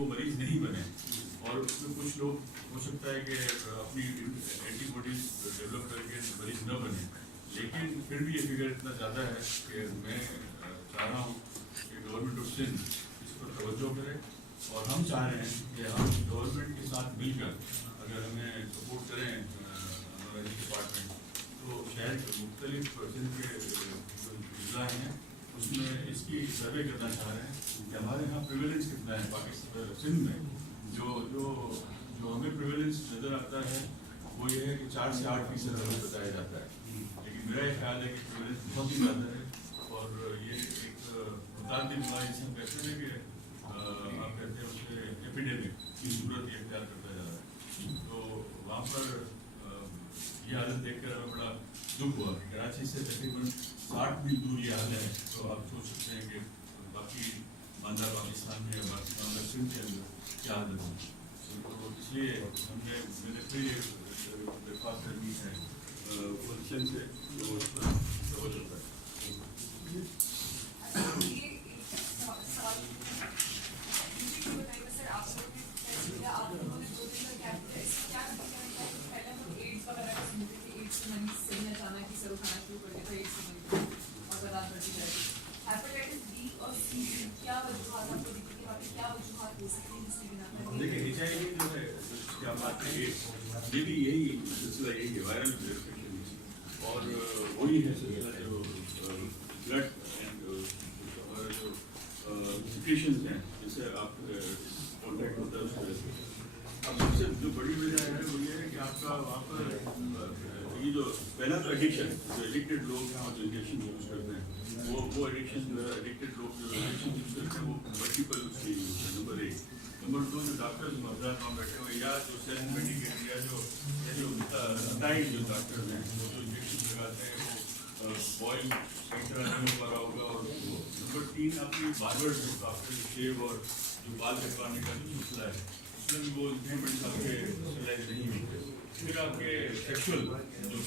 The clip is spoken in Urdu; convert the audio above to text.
وہ مریض نہیں بنے. اور اس میں کچھ لوگ ہو سکتا ہے کہ اپنی اینٹی باڈیز ڈیولپ کر کے مریض نہ بنے, لیکن پھر بھی یہ فگر اتنا زیادہ ہے کہ میں چاہ رہا ہوں کہ گورنمنٹ آف سندھ اس پر توجہ کرے. اور ہم چاہ رہے ہیں کہ ہم گورنمنٹ کے ساتھ مل کر اگر ہمیں سپورٹ کریں ڈپارٹمنٹ, تو شہر کے مختلف سندھ کے جو اضلاع ہیں اس میں اس کی سروے کرنا چاہ رہے ہیں کہ ہمارے یہاں پریویلنس کتنا ہے پاکستان سندھ میں. جو ہمیں پریویلنس نظر آتا ہے وہ یہ ہے کہ 4 سے 8% ہمیں بتایا جاتا ہے, لیکن میرا یہ خیال ہے کہ پریویلنس بہت ہی زیادہ ہے. اور یہ ایک متعدد بیماری سے ہم کہتے ہیں کہ آپ کہتے ہیں اسے ایپیڈیمک کی صورت یہ اختیار کرتا جا رہا ہے. تو وہاں پر یہ حالت دیکھ کر ہمیں بڑا دکھ ہوا کہ کراچی سے تقریباً 60 میل دور یہ حال ہے. تو آپ سوچ سکتے ہیں کہ باقی ماندہ پاکستان میں یا باقی ماندہ سندھ کے اندر کیا حالت ہے. تو اس لیے میں نے پھر یہ درخواست کرنی ہے پوزیشن سے جو اس پر توجہ کرے. دیکھیے ایچ آئی وی جو ہے کیا بات ہے, یہ بھی یہی سلسلہ یہی ہے وائرل انفیکشن, اور وہی ہے سلسلہ جو بلڈ اینڈ ہمارا جو سیکریشنز ہیں جس سے آپ کانٹیکٹ ہوتا ہے اس وجہ سے. اب سب سے جو بڑی وجہ ہے وہ یہ ہے کہ آپ کا وہاں پر یہ جو پہلا تو ایڈکشن, جو ایڈکٹیڈ لوگ ہیں اور جو انجیکشن یوز کرتے ہیں وہ ایڈکشن جو ہے ایڈکٹیڈ لوگ جو انجیکشن یوز کرتے ہیں وہ ملٹیپل اس کی یوز ہے. نمبر 1. نمبر 2, جو ڈاکٹرز مفراد میں بیٹھے ہوئے یا جو سیلف میڈیکیٹ یا جو ڈائٹ جو ڈاکٹرز ہیں وہ جو انجیکشن لگاتے ہیں وہ بوائل صحیح طرح نہیں ہو پا رہا ہوگا. اور نمبر 3, آپ کی باربر جو ڈاکٹر شیو اور جو بال کٹوانے کا جو مسئلہ ہے اس میں بھی وہ انسٹرومنٹس آپ کے سلائز نہیں ہوتے. پھر آپ کے سیکشل جو